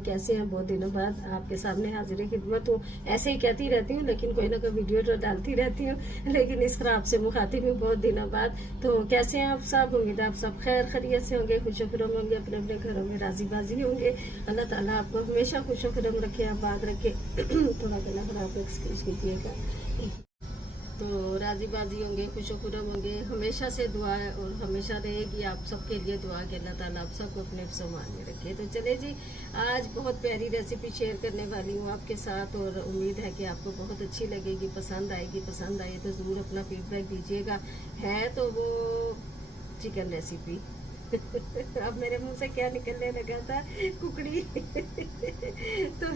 सारे कैसे हैं? बहुत दिनों बाद आपके सामने हाजिर खिदमत हूँ। ऐसे ही कहती रहती हूँ लेकिन कोई ना कोई वीडियो तो डालती रहती हूँ, लेकिन इस तरह आपसे मुखातिब हूँ बहुत दिनों बाद। तो कैसे हैं आप सब? उम्मीद है आप सब खैर खैरियत से होंगे, खुशखुरम होंगे, अपने अपने घरों में राजी बाजी होंगे। अल्लाह ताला आपको हमेशा खुशखुरम रखे, आबाद रखे। थोड़ा गला खराब है, एक्सक्यूज कीजिएगा। तो राजी बाजी होंगे, खुशखुरम होंगे, हमेशा से दुआ है और हमेशा रहेगी आप सबके लिए दुआ कि अल्लाह ताला आप सबको अपने फ़रमान में रखे। तो चले जी, आज बहुत प्यारी रेसिपी शेयर करने वाली हूँ आपके साथ और उम्मीद है कि आपको बहुत अच्छी लगेगी, पसंद आएगी। पसंद आए तो ज़रूर अपना फीडबैक दीजिएगा। है तो वो चिकन रेसिपी। अब मेरे मुंह से क्या निकलने लगा था? कुकड़ी। तो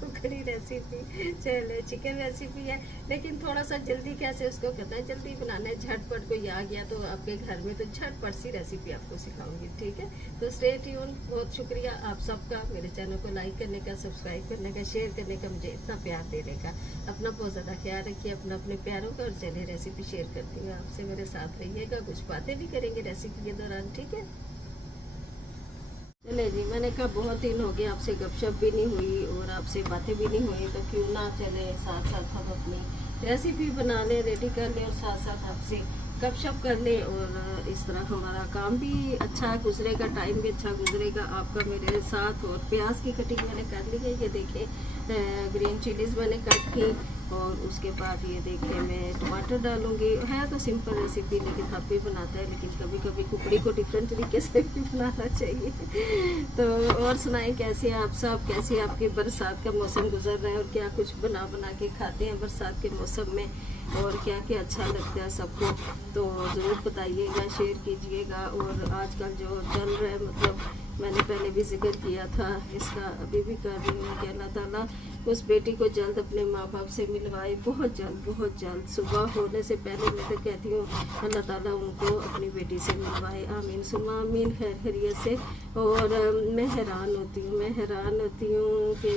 कुकड़ी रेसिपी, चले चिकन रेसिपी है, लेकिन थोड़ा सा जल्दी कैसे उसको करना है, जल्दी बनाना है, झटपट कोई आ गया तो आपके घर में तो झटपट सी रेसिपी आपको सिखाऊंगी, ठीक है? तो स्टे ट्यून। बहुत शुक्रिया आप सबका मेरे चैनल को लाइक करने का, सब्सक्राइब करने का, शेयर करने का, मुझे इतना प्यार देने का। अपना बहुत ज़्यादा ख्याल रखिए, अपना अपने प्यारों का। और चलिए रेसिपी शेयर करती हूँ आपसे, मेरे साथ रहिएगा, कुछ बातें भी करेंगे रेसिपी के दौरान, ठीक है? चले जी, मैंने कहा बहुत दिन हो गए आपसे गपशप भी नहीं हुई और आपसे बातें भी नहीं हुई, तो क्यों ना चले साथ साथ हम अपनी रेसिपी बना लें, रेडी कर लें और साथ साथ आपसे गपशप कर लें। और इस तरह हमारा काम भी अच्छा गुजरेगा, टाइम भी अच्छा गुजरेगा आपका मेरे साथ। और प्याज की कटिंग मैंने कर ली है, ये देखें ग्रीन चिलीज़ मैंने कट की। और उसके बाद ये देखिए मैं टमाटर डालूंगी। है तो सिंपल रेसिपी, लेकिन हम भी बनाते हैं, लेकिन कभी कभी कुकड़ी को डिफरेंट तरीके से भी बनाना चाहिए। तो और सुनाएं कैसे हैं आप सब? कैसे आपके बरसात का मौसम गुजर रहा है और क्या कुछ बना बना के खाते हैं बरसात के मौसम में, और क्या क्या अच्छा लगता है सबको? तो ज़रूर बताइएगा, शेयर कीजिएगा। और आजकल जो चल रहा है, मतलब मैंने पहले भी जिक्र किया था इसका, अभी भी कर रही हूँ कि अल्लाह ताला उस बेटी को जल्द अपने माँ बाप से मिलवाए, बहुत जल्द बहुत जल्द। सुबह होने से पहले मैं तो कहती हूँ अल्लाह ताला उनको अपनी बेटी से मिलवाए, आमीन सुमा आमीन, खैर खैरियत से। और मैं हैरान होती हूँ कि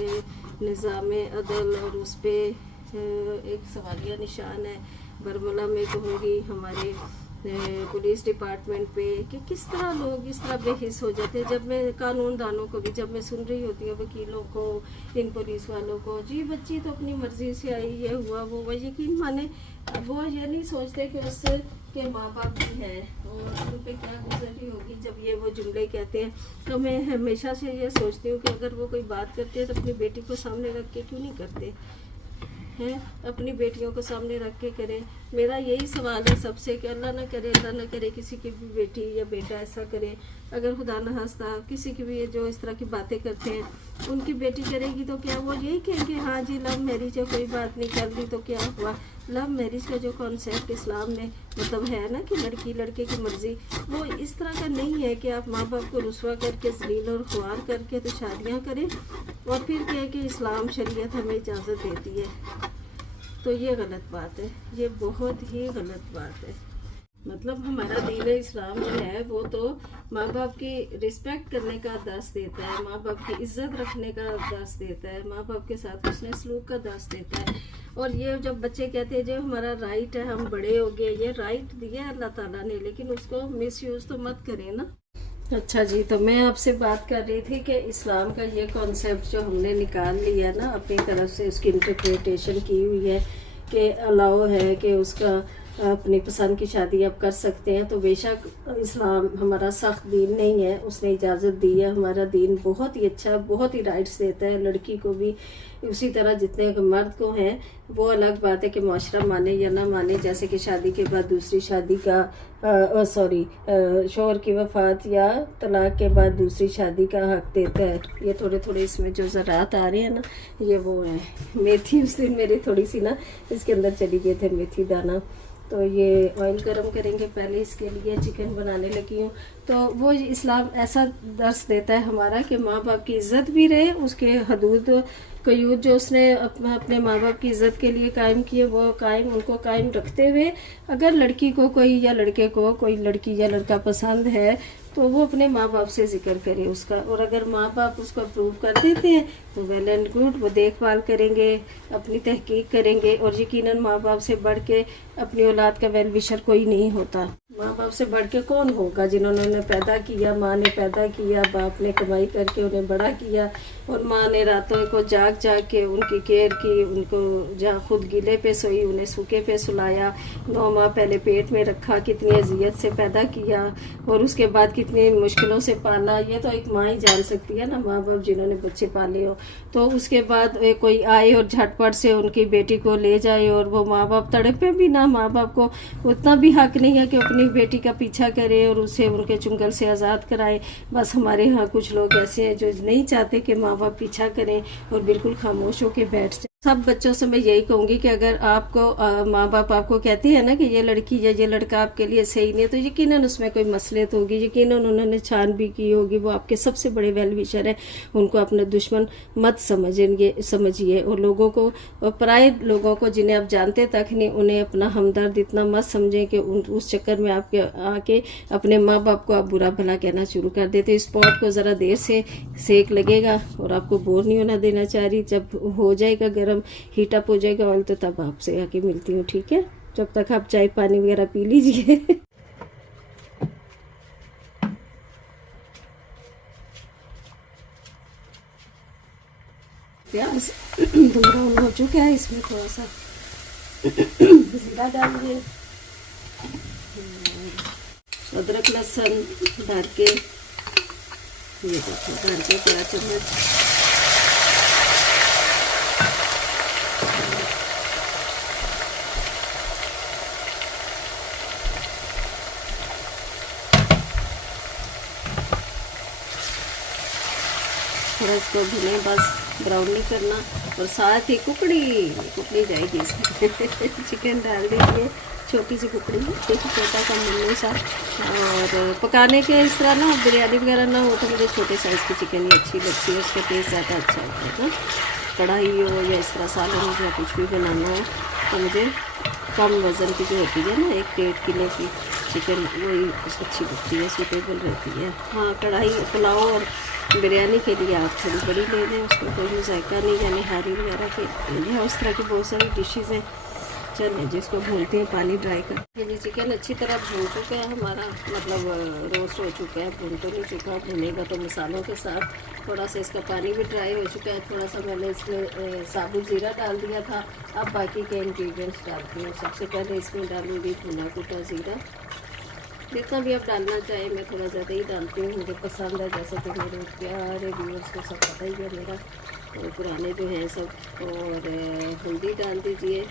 निज़ाम अदल और उस पर एक सवालिया निशान है, बरमला में कहूँगी हमारे पुलिस डिपार्टमेंट पे, कि किस तरह लोग इस तरह बेहिस हो जाते हैं। जब मैं कानूनदानों को भी जब मैं सुन रही होती हूँ, वकीलों को, इन पुलिस वालों को, जी बच्ची तो अपनी मर्जी से आई, ये हुआ वो यकीन माने वो ये नहीं सोचते कि उससे के माँ बाप भी है और उन पे क्या गुजरी होगी जब ये वो जुमले कहते हैं। तो मैं हमेशा से ये सोचती हूँ कि अगर वो कोई बात करते हैं तो अपनी बेटी को सामने रख के क्यों नहीं करते हैं, अपनी बेटियों को सामने रख के करें। मेरा यही सवाल है सबसे कि अल्लाह ना करे किसी की भी बेटी या बेटा ऐसा करे। अगर खुदा न खास्ता किसी की भी जो इस तरह की बातें करते हैं उनकी बेटी करेगी तो क्या वो यही कहेंगे हाँ जी लव मैरिज है, कोई बात नहीं, कर दी तो क्या हुआ? लव मैरिज का जो कॉन्सेप्ट इस्लाम में मतलब है ना कि लड़की लड़के की मर्ज़ी, वो इस तरह का नहीं है कि आप माँ बाप को रुसवा करके ज़लील और ख्वार करके तो शादियाँ करें और फिर कहे कि इस्लाम शरीयत हमें इजाज़त देती है। तो ये गलत बात है, ये बहुत ही गलत बात है। मतलब हमारा दीन इस्लाम जो है वो तो माँ बाप की रिस्पेक्ट करने का दर्स देता है, माँ बाप की इज्जत रखने का दर्स देता है, माँ बाप के साथ उसने सलूक का दर्स देता है। और ये जब बच्चे कहते हैं जो हमारा राइट है, हम बड़े हो गए, ये राइट दिया है अल्लाह ताला ने, लेकिन उसको मिसयूज़ तो मत करें ना। अच्छा जी, तो मैं आपसे बात कर रही थी कि इस्लाम का ये कॉन्सेप्ट जो हमने निकाल लिया ना अपनी तरफ से, उसकी इंटरप्रिटेशन की हुई है कि अलाउ है कि उसका अपनी पसंद की शादी आप कर सकते हैं। तो बेशक इस्लाम हमारा सख्त दीन नहीं है, उसने इजाज़त दी है। हमारा दीन बहुत ही अच्छा, बहुत ही राइट्स देता है लड़की को भी उसी तरह जितने मर्द को हैं। वो अलग बात है कि माशरा माने या ना माने, जैसे कि शादी के बाद दूसरी शादी का शोहर की वफ़ात या तलाक के बाद दूसरी शादी का हक देता है। ये थोड़े थोड़े इसमें जो ज़रात आ रहे हैं ना, ये वो है मेथी, उस दिन मेरी थोड़ी सी ना इसके अंदर चली गए थे मेथी दाना। तो ये ऑयल गरम करेंगे पहले, इसके लिए चिकन बनाने लगी हूँ। तो वो इस्लाम ऐसा दर्स देता है हमारा कि माँ बाप की इज़्ज़त भी रहे, उसके हदूद कयूद जो उसने अपने माँ बाप की इज़्ज़त के लिए कायम किए वो उनको कायम रखते हुए अगर लड़की को कोई या लड़के को कोई लड़की या लड़का पसंद है तो वो अपने माँ बाप से जिक्र करे उसका। और अगर माँ बाप उसको अप्रूव कर देते हैं तो वेल एंड गुड, वो देखभाल करेंगे, अपनी तहकीक करेंगे। और यकीनन माँ बाप से बढ़ के अपनी औलाद का वेल विशर कोई नहीं होता। माँ बाप से बढ़ के कौन होगा जिन्होंने उन्हें पैदा किया, माँ ने पैदा किया, बाप ने कमाई करके उन्हें बड़ा किया, और माँ ने रातों को जाग जाग के उनकी केयर की, उनको जहाँ खुद गीले पे सोई उन्हें सूखे पे सुलाया, 9 माह पहले पेट में रखा, कितनी अजियत से पैदा किया और उसके बाद कितनी मुश्किलों से पाला। ये तो एक माँ ही जान सकती है ना, माँ बाप जिन्होंने बच्चे पाले हो। तो उसके बाद कोई आए और झटपट से उनकी बेटी को ले जाए और वो माँ बाप तड़पे भी ना। माँ बाप को उतना भी हक नहीं है कि अपनी बेटी का पीछा करे और उसे उनके चुंगल से आज़ाद कराए। बस हमारे यहाँ कुछ लोग ऐसे हैं जो नहीं चाहते कि माँ बाप पीछा करें और बिल्कुल खामोश होकर बैठ जाए। सब बच्चों से मैं यही कहूँगी कि अगर आपको माँ बाप आपको कहते हैं ना कि ये लड़की या ये लड़का आपके लिए सही नहीं है, तो यकीनन उसमें कोई मसलियत होगी, यकीनन उन्होंने छान भी की होगी। वो आपके सबसे बड़े वेल विशर है, उनको अपना दुश्मन मत समझिए। और लोगों को, पराये लोगों को जिन्हें आप जानते तक नहीं, उन्हें अपना हमदर्द इतना मत समझें कि उस चक्कर में आपके आके अपने माँ बाप को आप बुरा भला कहना शुरू कर देते। इस पॉट को ज़रा देर से सेक लगेगा और आपको बोर नहीं होना देना चाह रही। जब हो जाएगा गर्म, हीट अप हो जाएगा ऑयल, तो तब आपसे आके मिलती हूँ, ठीक है। जब तक आप चाय पानी वगैरह पी लीजिए। प्याज ब्राउन हो चुका है, इसमें थोड़ा सा जीरा डालिए, अदरक लहसुन डाल के, ये देखो डाल के 4 चम्मच, थोड़ा इसको भुने, बस ब्राउन नहीं करना। और साथ ही कुकड़ी जाएगी इसमें। चिकन डाल दीजिए, छोटी सी कुकड़ी, एक छोटा सा मुन्नू सा। और पकाने के इस तरह ना बिरयानी वगैरह ना हो तो मुझे छोटे साइज़ की चिकन ही अच्छी लगती है, उसका टेस्ट ज़्यादा अच्छा होता है ना। कढ़ाई हो या इस तरह सालन हो या कुछ भी बनाना हो तो मुझे कम वज़न की जो होती है ना, 1-1.5 किलो की चिकन, वही अच्छी लगती है, सूटेबल रहती है। हाँ, कढ़ाई पुलाव और बिरयानी के लिए आप थोड़ी बड़ी ले लें, उसमें कोई जायका नहीं, यानी हारी वगैरह के या उस तरह की बहुत सारी डिशेज़ हैं। चलिए जिसको भूनते हैं, पानी ड्राई कर। ये चिकन अच्छी तरह भून चुका है हमारा, मतलब रोस्ट हो चुका है, भून तो नहीं चुका, भुनेगा तो मसालों के साथ। थोड़ा सा इसका पानी भी ड्राई हो चुका है, थोड़ा सा मैंने इसमें साबुत ज़ीरा डाल दिया था। अब बाकी के इंग्रेडिएंट्स डालती हूँ। सबसे पहले इसमें डालूँगी भुना कुटा ज़ीरा, जितना भी आप डालना चाहें, मैं थोड़ा ज़्यादा ही डालती हूँ, मुझे पसंद है। जैसे कि मेरे प्यारे व्यूअर्स को सब पता ही है मेरा, और पुराने जो हैं सब। और हल्दी डाल दीजिए,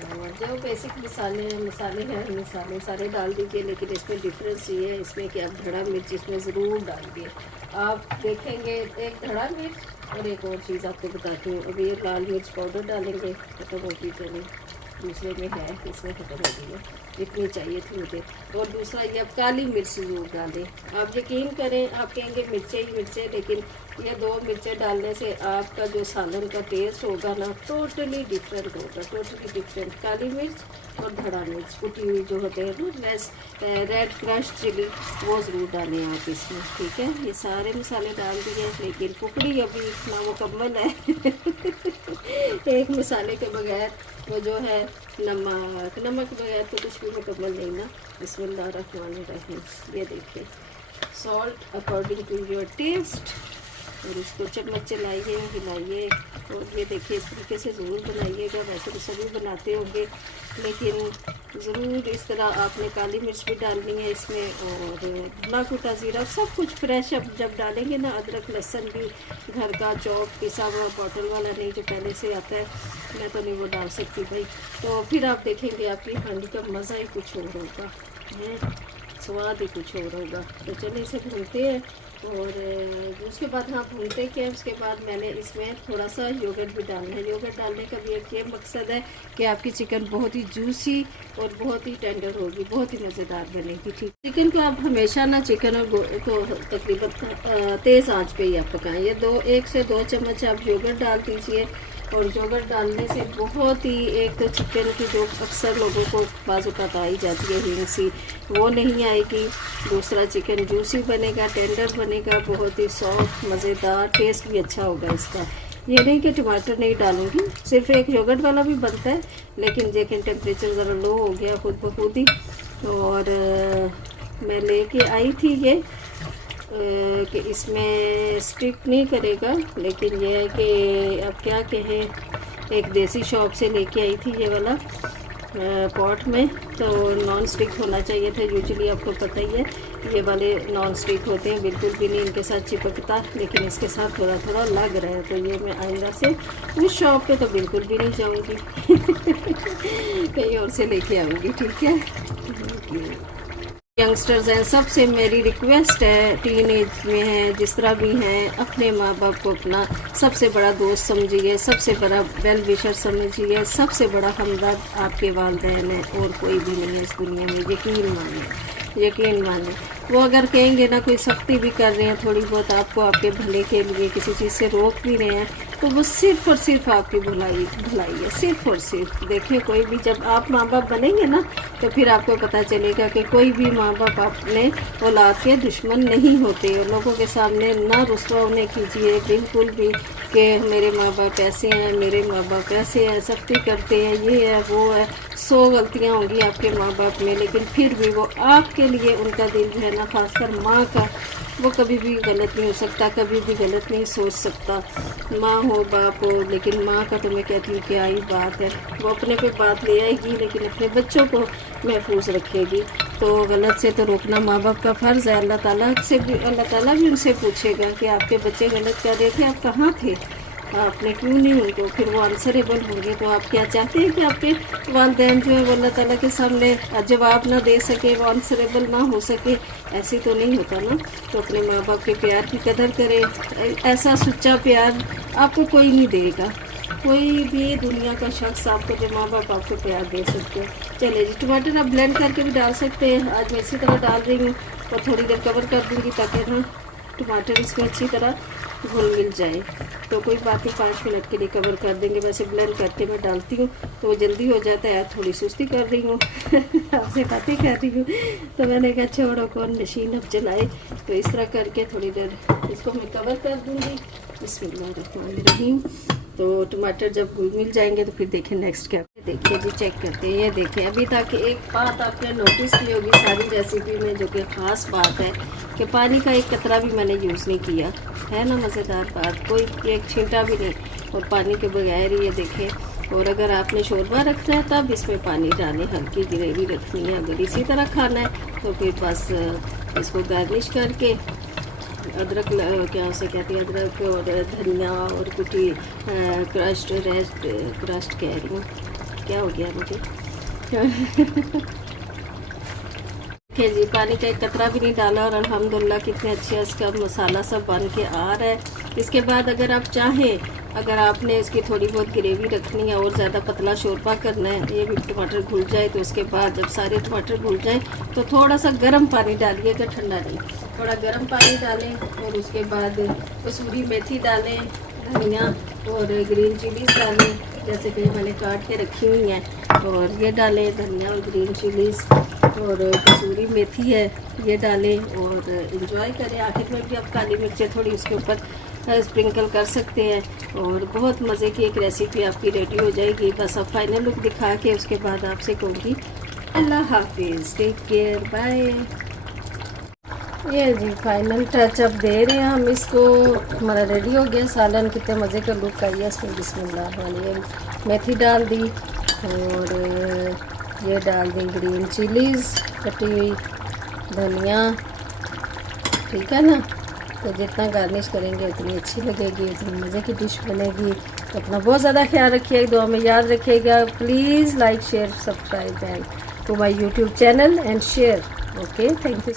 और जो बेसिक मसाले हैं मसाले सारे डाल दीजिए। लेकिन इसमें डिफरेंस ये है इसमें कि आप धड़ा मिर्च इसमें ज़रूर डालिए। आप देखेंगे एक धड़ा मिर्च, और एक और चीज़ आपको बताती हूँ, अभी ये लाल मिर्च पाउडर डालेंगे, खत्म होगी, चलिए दूसरे में है, इसमें खत्म हो गई है, इतनी चाहिए थी मुझे। और दूसरा ये आप काली मिर्च ज़रूर डालें। आप यकीन करें, आप कहेंगे मिर्चें ही मिर्चें, लेकिन ये 2 मिर्चें डालने से आपका जो सालन का टेस्ट होगा ना, टोटली डिफरेंट होगा, टोटली डिफरेंट। काली मिर्च और धड़ा मिर्च कुटी हुई जो होते हैं ना, रेड क्रश चिली, वो ज़रूर डालें आप इसमें, ठीक है। ये सारे मसाले डाल दिए, लेकिन कुकड़ी अभी ना मुकम्मल है। एक मसाले के बगैर वो जो है नमक बगैर तो कुछ भी मुकम्मल नहीं ना। बिस्मिल्लाहिर्रहमानिर्रहीम। ये देखिए, salt according to your taste, और इसको चम्मच चलाइए, हिलाइए। और ये देखिए, इस तरीके से ज़रूर बनाइएगा। वैसे तो सभी बनाते होंगे, लेकिन ज़रूर इस तरह आपने काली मिर्च भी डालनी है इसमें, और भुना कुटा ज़ीरा, सब कुछ फ्रेश अब जब डालेंगे ना। अदरक लहसुन भी घर का चॉप पिसा हुआ, बॉटल वाला नहीं जो पहले से आता है, मैं तो नहीं वो डाल सकती भाई। तो फिर आप देखेंगे आपकी हांडी का मज़ा ही कुछ और होगा, स्वाद ही कुछ और होगा। तो चलिए इसे भूनते हैं। और उसके बाद हाँ, भूनते क्या है, उसके बाद मैंने इसमें थोड़ा सा योगर्ट भी डालना है। योगर्ट डालने का भी एक ये मकसद है कि आपकी चिकन बहुत ही जूसी और बहुत ही टेंडर होगी, बहुत ही मज़ेदार बनेगी, ठीक। चिकन को आप हमेशा ना चिकन को तकरीबन तेज़ आंच पे ही आप पकाएं। ये 1 से 2 चम्मच आप योगर्ट डाल दीजिए। और योगर्ट डालने से बहुत ही, एक तो चिकन की जो अक्सर लोगों को बाज़ आई जाती है हींग सी, वो नहीं आएगी। दूसरा चिकन जूसी बनेगा, टेंडर बनेगा, बहुत ही सॉफ्ट, मज़ेदार, टेस्ट भी अच्छा होगा इसका। ये नहीं कि टमाटर नहीं डालूंगी, सिर्फ एक योगर्ट वाला भी बनता है, लेकिन लेकिन टेम्परेचर ज़रा लो हो गया खुद ब खुद ही। और मैं लेके आई थी ये कि इसमें स्टिक नहीं करेगा, लेकिन ये है कि अब क्या कहें, एक देसी शॉप से लेके आई थी ये वाला पॉट में, तो नॉन स्टिक होना चाहिए था। यूजुअली आपको पता ही है ये वाले नॉन स्टिक होते हैं, बिल्कुल भी नहीं इनके साथ चिपकता, लेकिन इसके साथ थोड़ा थोड़ा लग रहा है। तो ये मैं आइंदा से उस शॉप पे तो बिल्कुल भी नहीं जाऊंगी कहीं और से लेके आऊँगी, ठीक है। यंगस्टर्स हैं, सबसे मेरी रिक्वेस्ट है, टीन एज में हैं, जिस तरह भी हैं, अपने माँ बाप को अपना सबसे बड़ा दोस्त समझिए, सबसे बड़ा वेल विशर समझिए, सबसे बड़ा हमदर्द आपके वालिदैन है और कोई भी नहीं है इस दुनिया में। यकीन माने वो अगर कहेंगे ना, कोई सख्ती भी कर रहे हैं थोड़ी बहुत आपको, आपके भले के लिए किसी चीज़ से रोक भी रहे हैं, तो वो सिर्फ और सिर्फ आपकी भलाई है, सिर्फ और सिर्फ। देखिए कोई भी, जब आप माँ बाप बनेंगे ना, तो फिर आपको पता चलेगा कि कोई भी माँ बाप अपने औलाद के दुश्मन नहीं होते। लोगों के सामने ना रुस्वा उन्हें कीजिए बिल्कुल भी कि मेरे माँ बाप ऐसे हैं, मेरे माँ बाप ऐसे हैं, सख्ती करते हैं, ये है वो है। 100 गलतियाँ होंगी आपके माँ बाप में, लेकिन फिर भी वो आपके लिए, उनका दिल जो है ना, खासकर माँ का, वो कभी भी गलत नहीं हो सकता, कभी भी गलत नहीं सोच सकता। माँ हो बाप हो, लेकिन माँ का तो मैं कहती हूँ क्या ही बात है। वो अपने पे बात ले आएगी, लेकिन अपने बच्चों को महफूज रखेगी। तो गलत से तो रोकना माँ बाप का फ़र्ज़ है। अल्लाह ताला भी उनसे पूछेगा कि आपके बच्चे गलत कर रहे थे, आप कहाँ थे, आपने क्यों नहीं उनको, फिर वो आंसरेबल होंगे। तो आप क्या चाहते हैं कि आपके वालिदैन जो है वो अल्लाह ताला के सामने जवाब ना दे सके, वो आंसरेबल ना हो सके? ऐसे तो नहीं होता ना। तो अपने माँ बाप के प्यार की कदर करें। ऐसा सच्चा प्यार आपको कोई नहीं देगा, कोई भी दुनिया का शख्स आपको, जो माँ बाप आपको प्यार दे सकते हैं। चलिए जी, टमाटर आप ब्लेंड करके भी डाल सकते हैं। आज मैं इसी तरह डाल रही हूँ और थोड़ी देर कवर कर दूँगी ताकि ना टमाटर इसमें अच्छी तरह घुल मिल जाए। तो कोई बात नहीं, 5 मिनट के लिए कवर कर देंगे। वैसे ब्लेंड करके मैं डालती हूँ तो वो जल्दी हो जाता है। थोड़ी सुस्ती कर रही हूँ आपसे बातें कर रही हूँ, तो मैंने कहा छोड़ो, कौन मशीन अब चलाए। तो इस तरह करके थोड़ी देर इसको मैं कवर कर दूँगी। बिस्मिल्लाहिर्रहमानिर्रहीम। तो टमाटर जब घुल मिल जाएंगे तो फिर देखें नेक्स्ट क्या। देखिए जी, चेक करते हैं। ये देखिए, अभी तक एक बात आपने नोटिस की होगी सारी रेसिपी में, जो कि ख़ास बात है कि पानी का एक कतरा भी मैंने यूज़ नहीं किया है ना। मज़ेदार बात, कोई एक छींटा भी नहीं, और पानी के बगैर ही ये देखें। और अगर आपने शोरबा रखना है तब इसमें पानी डालें, हल्की ग्रेवी रखनी है। अगर इसी तरह खाना है तो फिर बस इसको गार्निश करके अदरक, क्या उसे कहती है, अदरक और धनिया और कुछ क्रस्ट कह रही हूँ, क्या हो गया मुझे देखिए जी, पानी का एक कतरा भी नहीं डाला और अल्हम्दुलिल्लाह कितने अच्छे इसका मसाला सब बन के आ रहा है। इसके बाद अगर आप चाहें, अगर आपने इसकी थोड़ी बहुत ग्रेवी रखनी है और ज़्यादा पतला शोरबा करना है, ये भी टमाटर घुल जाए, तो उसके बाद जब सारे टमाटर घुल जाए तो थोड़ा सा गर्म पानी डालिएगा, ठंडा नहीं, थोड़ा गर्म पानी डालें। और उसके बाद कसूरी मेथी डालें, धनिया और ग्रीन चिलीज़ डालें, जैसे कि मैंने काट के रखी हुई हैं, और ये डालें धनिया और ग्रीन चिलीज़ और कसूरी मेथी है, ये डालें और इंजॉय करें। आखिर में भी आप काली मिर्चें थोड़ी उसके ऊपर स्प्रिंकल कर सकते हैं और बहुत मज़े की एक रेसिपी आपकी रेडी हो जाएगी। बस अब फाइनल लुक दिखा के उसके बाद आपसे कहूँगी अल्लाह हाफिज़, टेक केयर, बाय। ये जी फाइनल टचअप दे रहे हैं हम इसको। हमारा रेडी हो गया सालन, कितने मज़े का लुक आई है इसमें। बिस्मिल्लाह, मेथी डाल दी और ये डाल दी ग्रीन चिलीज़ कटी हुई, धनिया, ठीक है ना। तो जितना गार्निश करेंगे उतनी अच्छी लगेगी, उतनी मज़े की डिश बनेगी। तो अपना बहुत ज़्यादा ख्याल रखिएगा, दुआ में याद रखिएगा। Please like share subscribe to my YouTube channel and share. Okay, thank you.